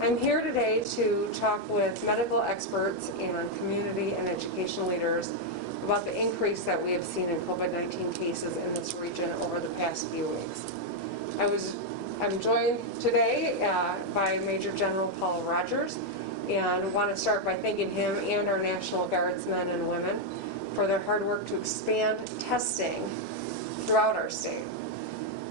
I'm here today to talk with medical experts and community and educational leaders about the increase that we have seen in COVID-19 cases in this region over the past few weeks. I'm joined today by Major General Paul Rogers, and want to start by thanking him and our National Guardsmen and women for their hard work to expand testing throughout our state.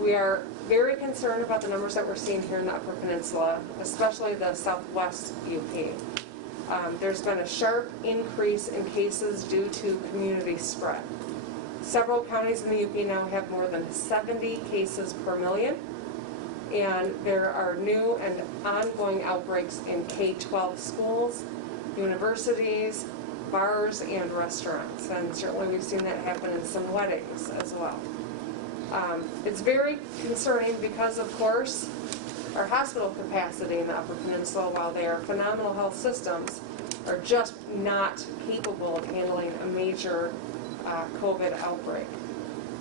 We are very concerned about the numbers that we're seeing here in the Upper Peninsula, especially the Southwest UP. There's been a sharp increase in cases due to community spread. Several counties in the UP now have more than 70 cases per million, and there are new and ongoing outbreaks in K-12 schools, universities, bars, and restaurants, and certainly we've seen that happen in some weddings as well. It's very concerning because, of course, our hospital capacity in the Upper Peninsula, while they are phenomenal health systems, are just not capable of handling a major COVID outbreak.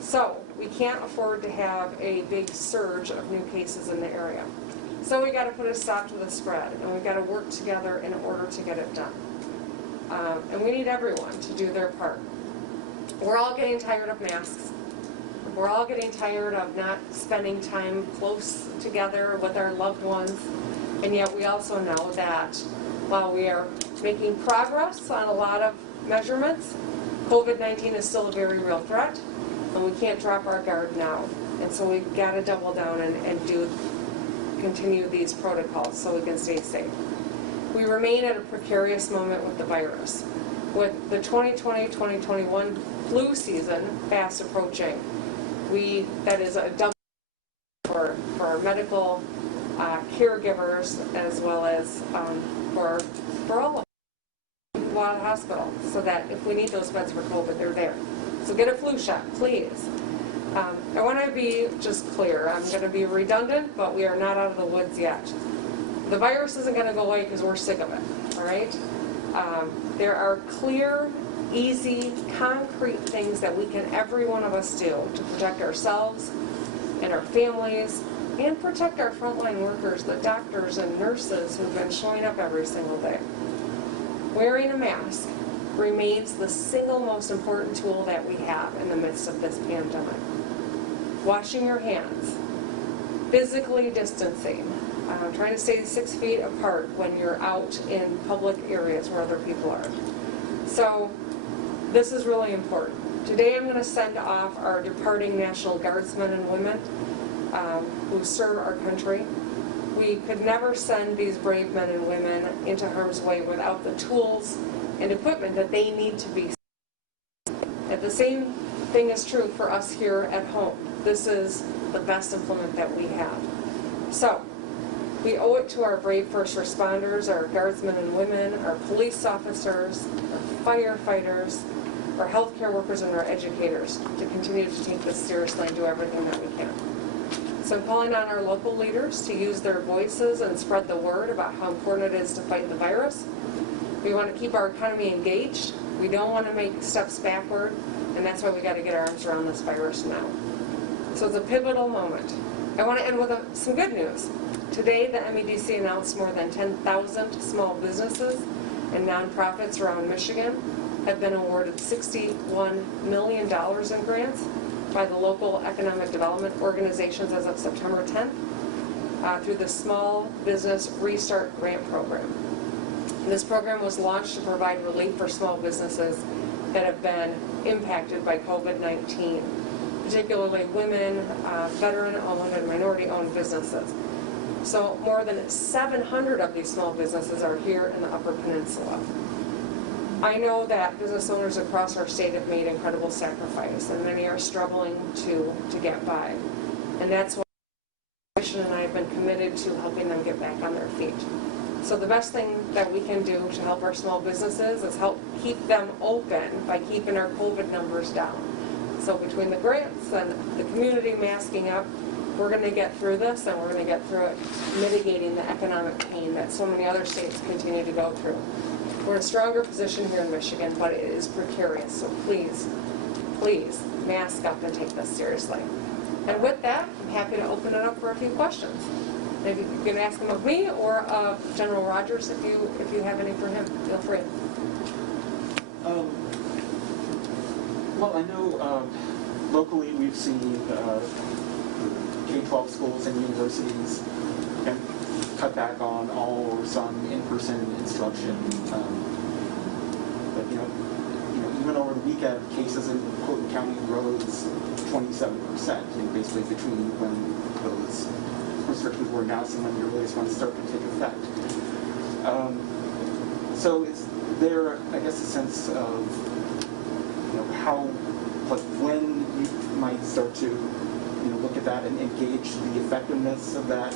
So we can't afford to have a big surge of new cases in the area. So we got to put a stop to the spread, and we've got to work together in order to get it done. And we need everyone to do their part. We're all getting tired of masks. We're all getting tired of not spending time close together with our loved ones, and yet we also know that while we are making progress on a lot of measurements, COVID-19 is still a very real threat, and we can't drop our guard now. And so we've got to double down and continue these protocols so we can stay safe. We remain at a precarious moment with the virus. With the 2020-2021 flu season fast approaching, that is a double for our medical caregivers, as well as for all of us who go out of the hospital, so that if we need those beds for COVID, they're there. So get a flu shot, please. I want to be just clear. I'm going to be redundant, but we are not out of the woods yet. The virus isn't going to go away because we're sick of it, all right? There are clear, easy, concrete things that every one of us do to protect ourselves and our families and protect our frontline workers, the doctors and nurses who've been showing up every single day. Wearing a mask remains the single most important tool that we have in the midst of this pandemic. Washing your hands, physically distancing, trying to stay 6 feet apart when you're out in public areas where other people are. So this is really important. Today I'm going to send off our departing National Guardsmen and women who serve our country. We could never send these brave men and women into harm's way without the tools and equipment that they need to be safe. And the same thing is true for us here at home. This is the best implement that we have. So we owe it to our brave first responders, our guardsmen and women, our police officers, our firefighters, our healthcare workers, and our educators to continue to take this seriously and do everything that we can. So I'm calling on our local leaders to use their voices and spread the word about how important it is to fight the virus. We want to keep our economy engaged. We don't want to make steps backward, and that's why we got to get our arms around this virus now. So it's a pivotal moment. I want to end with some good news. Today, the MEDC announced more than 10,000 small businesses and nonprofits around Michigan have been awarded $61 million in grants by the local economic development organizations as of September 10th through the Small Business Restart Grant Program. And this program was launched to provide relief for small businesses that have been impacted by COVID-19, particularly women, veteran-owned and minority-owned businesses. So more than 700 of these small businesses are here in the Upper Peninsula. I know that business owners across our state have made incredible sacrifice, and many are struggling to get by. And that's why the Commission and I have been committed to helping them get back on their feet. So the best thing that we can do to help our small businesses is help keep them open by keeping our COVID numbers down. So between the grants and the community masking up, we're going to get through this, and we're going to get through it mitigating the economic pain that so many other states continue to go through. We're in a stronger position here in Michigan, but it is precarious. So please, please mask up and take this seriously. And with that, I'm happy to open it up for a few questions. Maybe you can ask them of me or General Rogers if you have any for him. Feel free. Well, I know locally we've seen K-12 schools and universities cut back on all or some in-person instruction. But even over the weekend, cases in Houghton County rose 27%, basically between when those restrictions were announced and when the earliest ones start to take effect. So is there, I guess, a sense of how, when you might start to look at that and engage the effectiveness of that,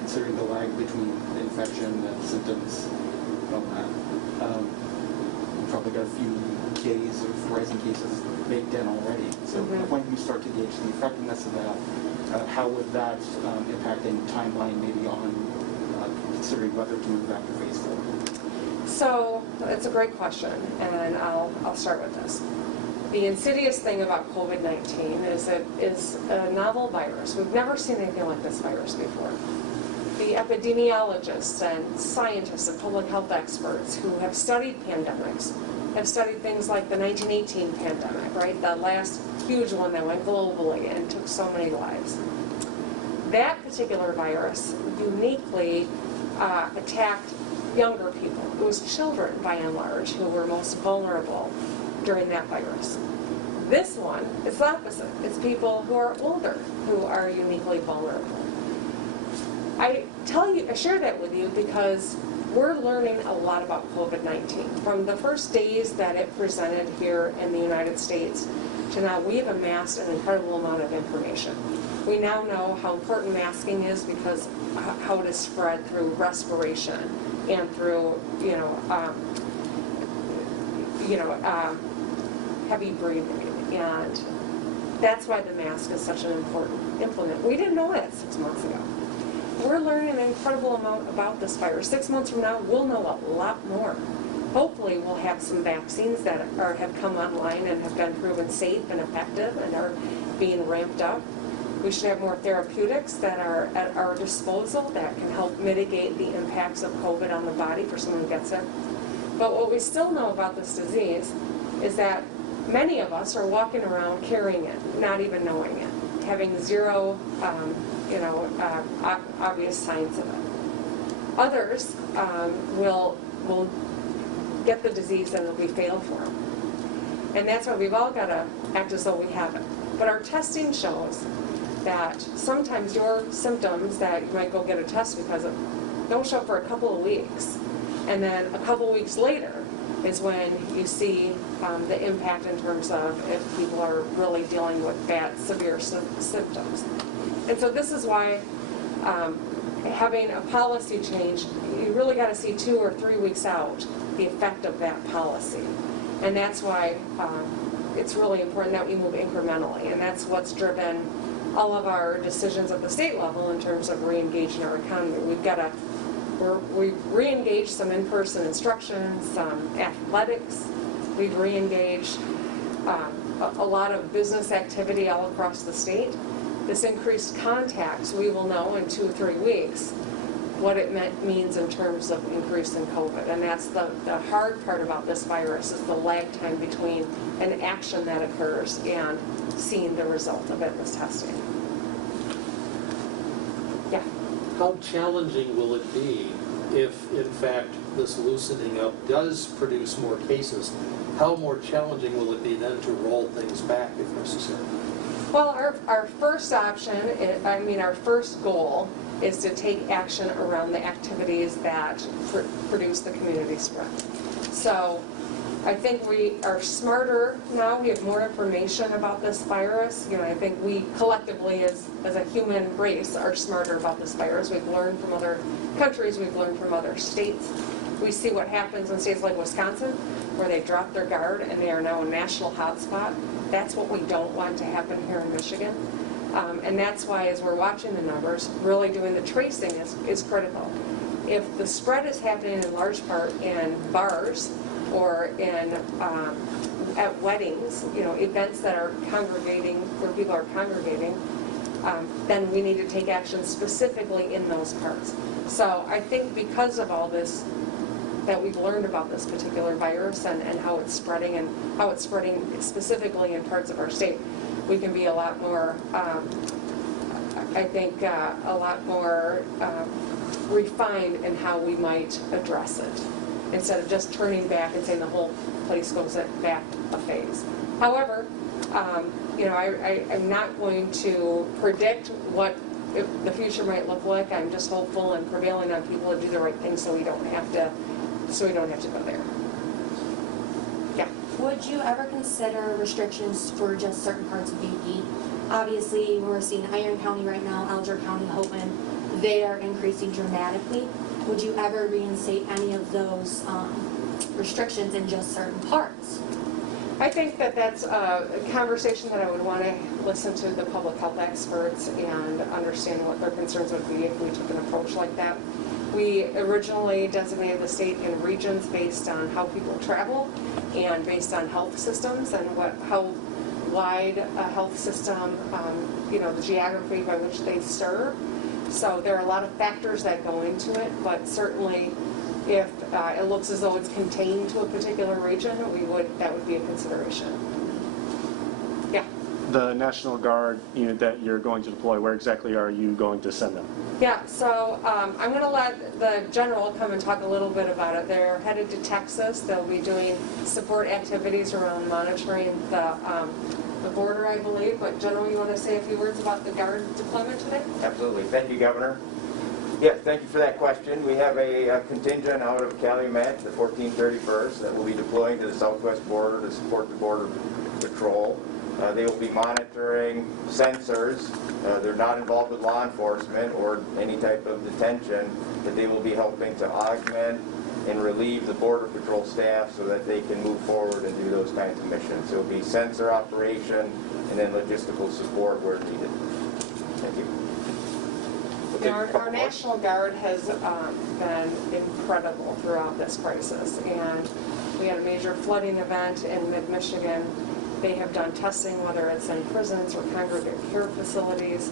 considering the lag between the infection and symptoms and all that. We've probably got a few days of rising cases baked in already. So when you start to gauge the effectiveness of that, how would that impact any timeline maybe on considering whether to move after phase 4? So it's a great question, and I'll start with this. The insidious thing about COVID-19 is it is a novel virus. We've never seen anything like this virus before. The epidemiologists and scientists and public health experts who have studied pandemics have studied things like the 1918 pandemic, right? The last huge one that went globally and took so many lives. That particular virus uniquely attacked younger people. It was children, by and large, who were most vulnerable during that virus. This one is the opposite. It's people who are older who are uniquely vulnerable. I share that with you because we're learning a lot about COVID-19. From the first days that it presented here in the United States to now, we have amassed an incredible amount of information. We now know how important masking is because how it is spread through respiration and through, heavy breathing, and that's why the mask is such an important implement. We didn't know that 6 months ago. We're learning an incredible amount about this virus. 6 months from now, we'll know a lot more. Hopefully, we'll have some vaccines that have come online and have been proven safe and effective and are being ramped up. We should have more therapeutics that are at our disposal that can help mitigate the impacts of COVID on the body for someone who gets it. But what we still know about this disease is that many of us are walking around carrying it, not even knowing it, having zero obvious signs of it. Others will get the disease and it'll be fatal for them. And that's why we've all got to act as though we have it. But our testing shows that sometimes your symptoms that you might go get a test because of don't show up for a couple of weeks. And then a couple of weeks later is when you see the impact in terms of if people are really dealing with bad, severe symptoms. And so this is why having a policy change, you really got to see 2 or 3 weeks out the effect of that policy. And that's why it's really important that we move incrementally. And that's what's driven all of our decisions at the state level in terms of re-engaging our economy. We've re-engaged some in-person instruction, some athletics. We've re-engaged a lot of business activity all across the state. This increased contacts, we will know in 2 or 3 weeks what it means in terms of increase in COVID. And that's the hard part about this virus is the lag time between an action that occurs and seeing the result of it, this testing. Yeah. How challenging will it be if, in fact, this loosening up does produce more cases? How more challenging will it be then to roll things back if necessary? Well, our first option, our first goal is to take action around the activities that produce the community spread. So I think we are smarter now. We have more information about this virus. I think we collectively as a human race are smarter about this virus. We've learned from other countries. We've learned from other states. We see what happens in states like Wisconsin, where they drop their guard and they are now a national hotspot. That's what we don't want to happen here in Michigan. And that's why, as we're watching the numbers, really doing the tracing is critical. If the spread is happening in large part in bars or at weddings, events that are congregating, where people are congregating, then we need to take action specifically in those parts. So I think because of all this that we've learned about this particular virus and how it's spreading specifically in parts of our state, we can be a lot more, I think, a lot more refined in how we might address it, instead of just turning back and saying the whole place goes back a phase. However, I'm not going to predict what the future might look like. I'm just hopeful and prevailing on people to do the right thing so we don't have to go there. Yeah. Would you ever consider restrictions for just certain parts of UP? Obviously, we're seeing Iron County right now, Alger County, Houghton, they are increasing dramatically. Would you ever reinstate any of those restrictions in just certain parts? I think that's a conversation that I would want to listen to the public health experts and understand what their concerns would be if we took an approach like that. We originally designated the state in regions based on how people travel and based on health systems and how wide a health system, the geography by which they serve. So there are a lot of factors that go into it, but certainly if it looks as though it's contained to a particular region, that would be a consideration. Yeah. The National Guard unit that you're going to deploy, where exactly are you going to send them? Yeah, so I'm going to let the general come and talk a little bit about it. They're headed to Texas. They'll be doing support activities around monitoring the border, I believe. But General, you want to say a few words about the Guard deployment today? Absolutely. Thank you, Governor. Yes, thank you for that question. We have a contingent out of Calumet, the 1431st, that will be deploying to the southwest border to support the Border Patrol. They will be monitoring sensors. They're not involved with law enforcement or any type of detention, but they will be helping to augment and relieve the Border Patrol staff so that they can move forward and do those kinds of missions. So it will be sensor operation and then logistical support where needed. Thank you. Our National Guard has been incredible throughout this crisis, and we had a major flooding event in mid-Michigan. They have done testing, whether it's in prisons or congregate care facilities.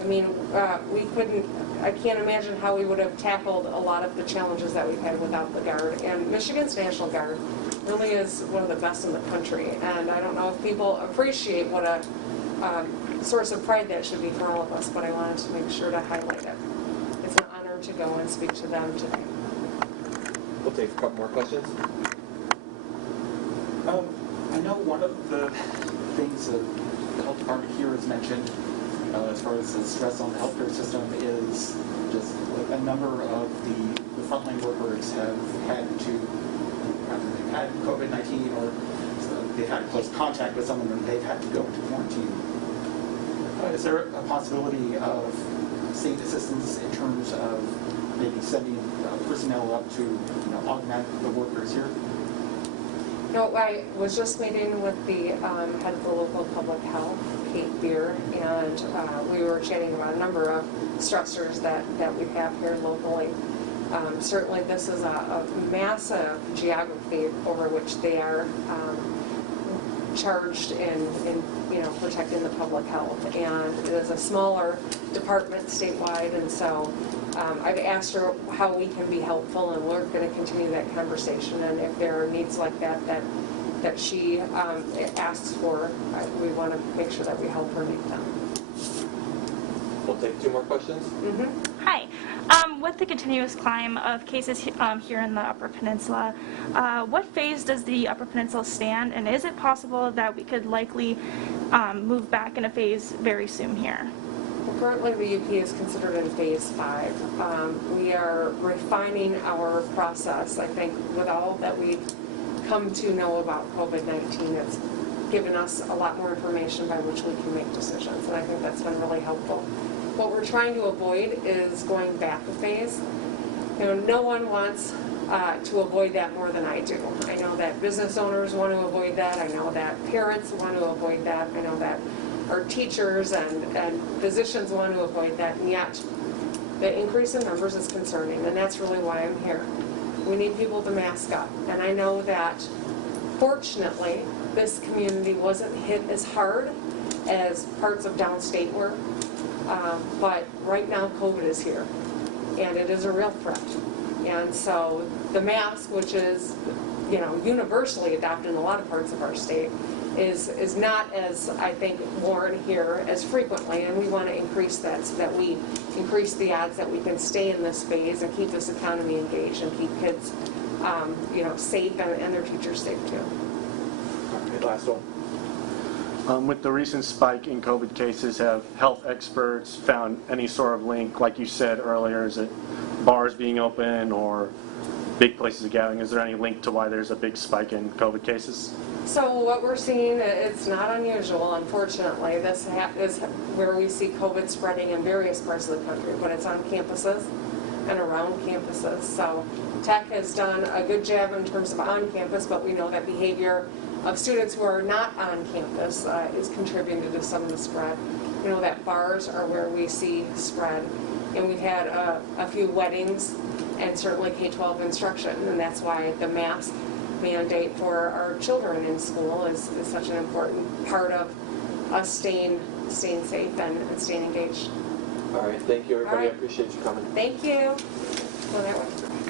I mean, I can't imagine how we would have tackled a lot of the challenges that we've had without the Guard. And Michigan's National Guard really is one of the best in the country, and I don't know if people appreciate what a source of pride that should be for all of us, but I wanted to make sure to highlight it. It's an honor to go and speak to them today. We'll take a couple more questions. I know one of the things that the health department here has mentioned, as far as the stress on the healthcare system, is just a number of the frontline workers have had to, either they've had COVID-19 or they've had close contact with someone and they've had to go into quarantine. Is there a possibility of state assistance in terms of maybe sending personnel up to augment the workers here? No, I was just meeting with the head of the local public health, Kate Beer, and we were chatting about a number of stressors that we have here locally. Certainly this is a massive geography over which they are charged in protecting the public health, and it is a smaller department statewide, and so I've asked her how we can be helpful, and we're going to continue that conversation, and if there are needs like that she asks for, we want to make sure that we help her meet them. We'll take two more questions. Mm-hmm. Hi. With the continuous climb of cases here in the Upper Peninsula, what phase does the Upper Peninsula stand, and is it possible that we could likely move back in a phase very soon here? Well, currently the UP is considered in phase 5. We are refining our process. I think with all that we've come to know about COVID-19, it's given us a lot more information by which we can make decisions, and I think that's been really helpful. What we're trying to avoid is going back a phase. No one wants to avoid that more than I do. I know that business owners want to avoid that. I know that parents want to avoid that. I know that our teachers and physicians want to avoid that, and yet the increase in numbers is concerning, and that's really why I'm here. We need people to mask up, and I know that fortunately this community wasn't hit as hard as parts of downstate were. But right now, COVID is here, and it is a real threat. And so the mask, which is, universally adopted in a lot of parts of our state, is not as, I think, worn here as frequently, and we want to increase that so that we increase the odds that we can stay in this phase and keep this economy engaged and keep kids, safe and their teachers safe too. Okay, last one. With the recent spike in COVID cases, have health experts found any sort of link, like you said earlier, is it bars being open or big places of gathering? Is there any link to why there's a big spike in COVID cases? So what we're seeing, it's not unusual, unfortunately. This is where we see COVID spreading in various parts of the country, but it's on campuses and around campuses. So Tech has done a good job in terms of on campus, but we know that behavior of students who are not on campus is contributing to some of the spread. We know that bars are where we see spread, and we've had a few weddings and certainly K-12 instruction, and that's why the mask mandate for our children in school is such an important part of us staying safe and staying engaged. All right, thank you, everybody. All right. I appreciate you coming. Thank you. Go that way.